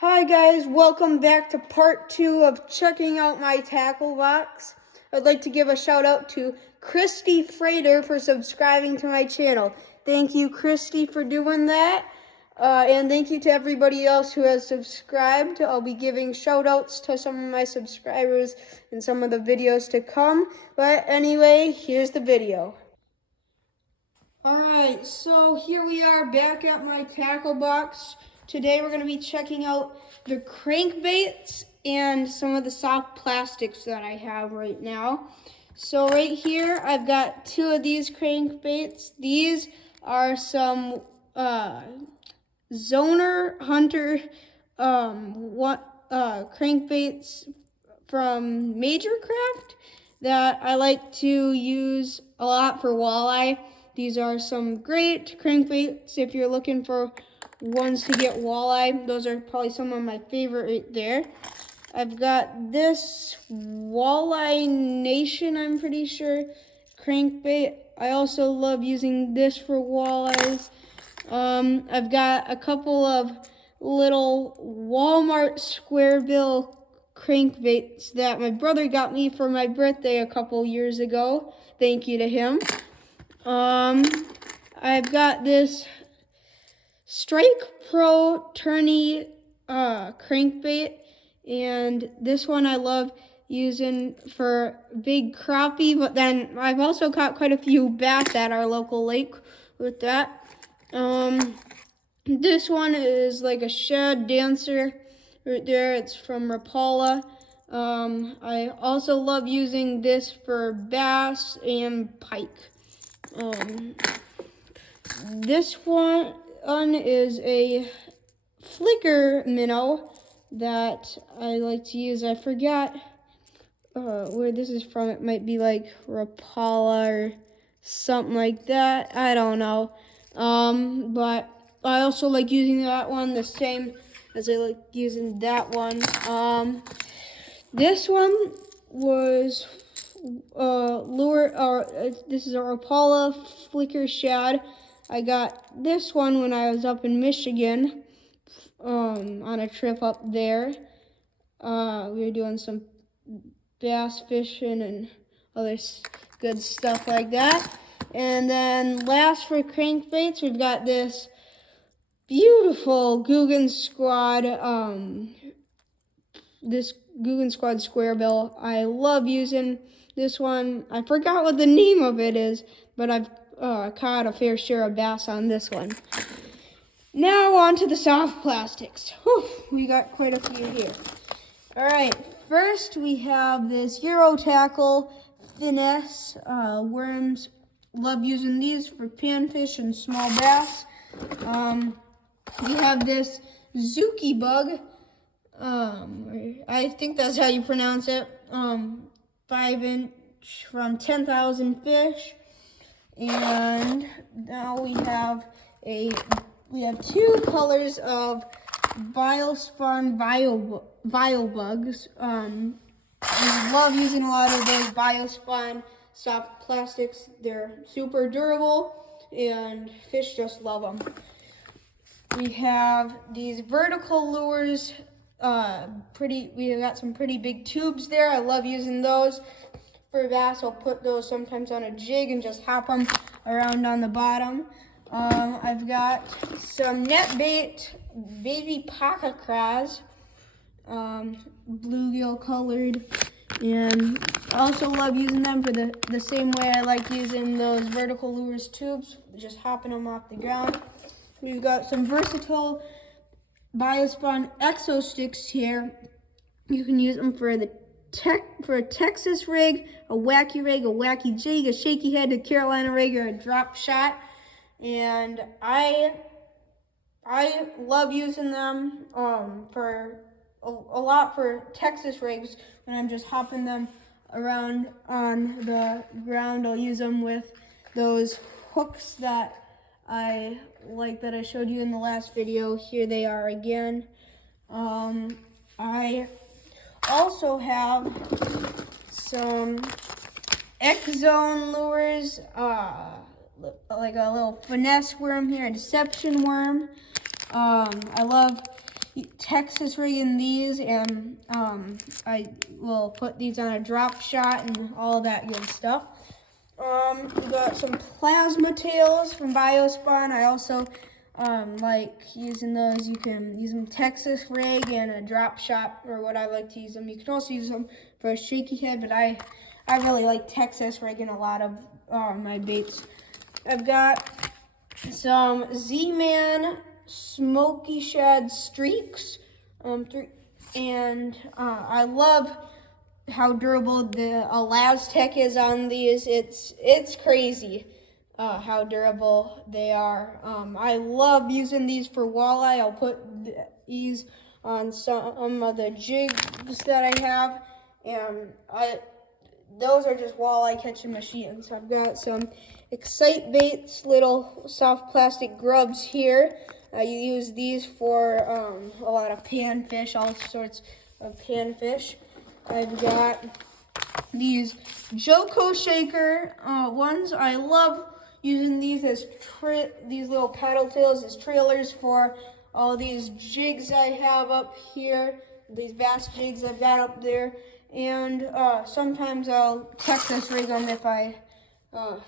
Hi guys, welcome back to part 2 of checking out my tackle box. I'd like to give a shout out to Christy Frater for subscribing to my channel. Thank you, Christy, for doing that. And thank you to everybody else who has subscribed. I'll be giving shout outs to some of my subscribers in some of the videos to come. But anyway, here's the video. Alright, so here we are back at my tackle box. Today we're going to be checking out the crankbaits and some of the soft plastics that I have right now. So right here I've got 2 of these crankbaits. These are some Zoner Hunter crankbaits from Major Craft that I like to use a lot for walleye. These are some great crankbaits if you're looking for ones to get walleye. Those are probably some of my favorite right there. I've got this Walleye Nation, I'm pretty sure, crankbait. I also love using this for walleyes. I've got a couple of little Walmart square bill crankbaits that my brother got me for my birthday a couple years ago. Thank you to him. I've got this Strike Pro Tourney crankbait, and this one I love using for big crappie, but then I've also caught quite a few bass at our local lake with that. This one is like a Shad Dancer right there. It's from Rapala. I also love using this for bass and pike. This one is a flicker minnow that I like to use. I forgot where this is from. It might be like Rapala or something like that. I don't know. But I also like using that one the same as I like using that one. This one was this is a Rapala Flicker Shad. I got this one when I was up in Michigan on a trip up there. We were doing some bass fishing and other good stuff like that. And then last for crankbaits, we've got this beautiful Googan Squad, this Googan Squad square bill. I love using this one. I forgot what the name of it is, but I've caught a fair share of bass on this one. Now on to the soft plastics. Whew, we got quite a few here. All right, first we have this Euro Tackle Finesse worms. Love using these for panfish and small bass. We have this Zuki Bug. I think that's how you pronounce it. 5-inch from 10,000 Fish. And now we have 2 colors of Biospawn Bio Bugs. I love using a lot of those Biospawn soft plastics. They're super durable and fish just love them. We have these vertical lures. We have got some pretty big tubes there. I love using those for bass. I'll put those sometimes on a jig and just hop them around on the bottom. I've got some net bait baby Paka Cras, bluegill colored, and I also love using them for the same way I like using those vertical lures tubes, just hopping them off the ground. We've got some versatile Biospawn Exo Sticks here. You can use them for a Texas rig, a wacky jig, a shaky head, a Carolina rig, or a drop shot. And I love using them for a lot for Texas rigs when I'm just hopping them around on the ground. I'll use them with those hooks that I like that I showed you in the last video. Here they are again. I also have some X-Zone lures, like a little finesse worm here, a deception worm. I love Texas rigging these, and I will put these on a drop shot and all that good stuff. We got some plasma tails from Biospawn. I also like using those. You can use them Texas rig and a drop shot, or what I like to use them. You can also use them for a shaky head, but I really like Texas rig in a lot of my baits. I've got some Z-Man Smoky Shad Streaks, and I love how durable the Elastec is on these. It's crazy how durable they are. I love using these for walleye. I'll put these on some of the jigs that I have, and those are just walleye catching machines. I've got some Excite Baits little soft plastic grubs here. You use these for a lot of panfish, all sorts of panfish. I've got these Joko Shaker ones. I love using these as these little paddle tails as trailers for all these jigs I have up here, these bass jigs I've got up there. And sometimes I'll Texas rig them if I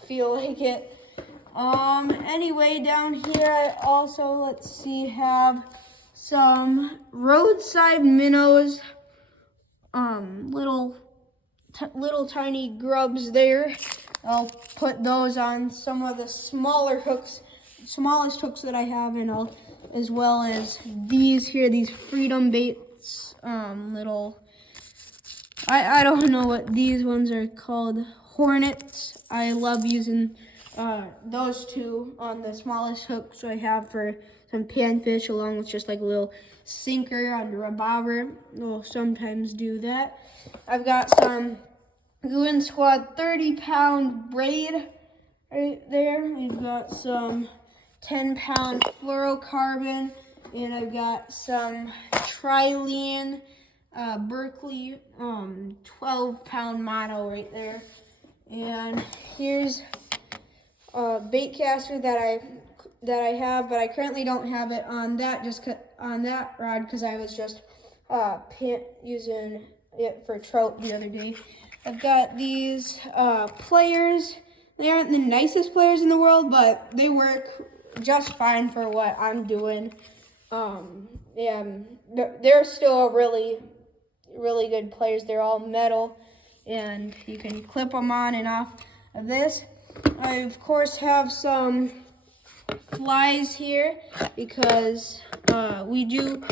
feel like it. Anyway, down here I also, let's see, have some roadside minnows, little tiny grubs there. I'll put those on some of the smaller hooks, smallest hooks that I have, and as well as these here, these Freedom Baits, little, I don't know what these ones are called, Hornets. I love using those two on the smallest hooks I have for some panfish, along with just like a little sinker under a bobber. We'll sometimes do that. I've got some Goon Squad 30-pound braid right there. We've got some 10-pound fluorocarbon, and I've got some Trilene Berkeley 12-pound mono right there. And here's a bait caster that I have, but I currently don't have it on that on that rod because I was just using it for trout the other day. I've got these pliers. They aren't the nicest pliers in the world, but they work just fine for what I'm doing. And they're still really good pliers. They're all metal, and you can clip them on and off of this. I of course have some flies here because we do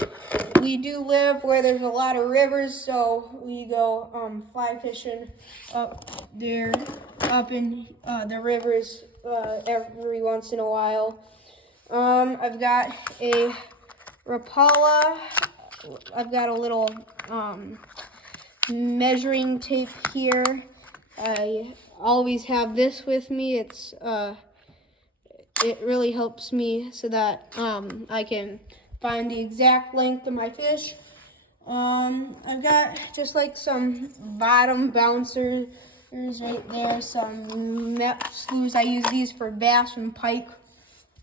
live where there's a lot of rivers, so we go fly fishing up there, up in the rivers every once in a while. I've got a Rapala. I've got a little measuring tape here. I always have this with me. It really helps me so that I can find the exact length of my fish. I've got just like some bottom bouncers right there, some Mep slews. I use these for bass and pike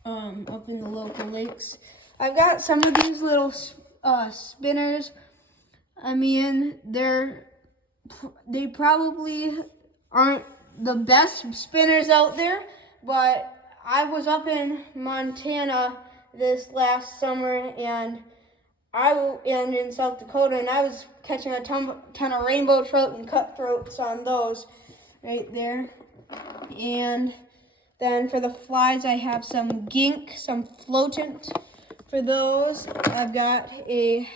up in the local lakes. I've got some of these little spinners. I mean, they probably aren't the best spinners out there, but I was up in Montana this last summer, and in South Dakota, and I was catching a ton of rainbow trout and cutthroats on those right there. And then for the flies, I have some gink, some floatant for those. I've got a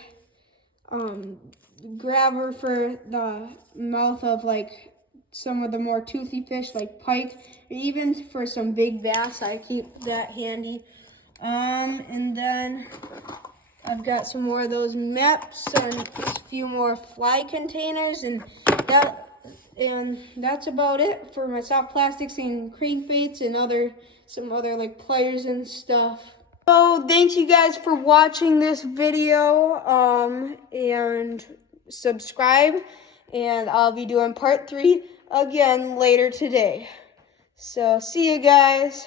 grabber for the mouth of like some of the more toothy fish like pike, or even for some big bass. I keep that handy. And then I've got some more of those Meps and a few more fly containers, and that's about it for my soft plastics and crankbaits and some other like pliers and stuff. So thank you guys for watching this video, and subscribe, and I'll be doing part 3 again later today. So see you guys.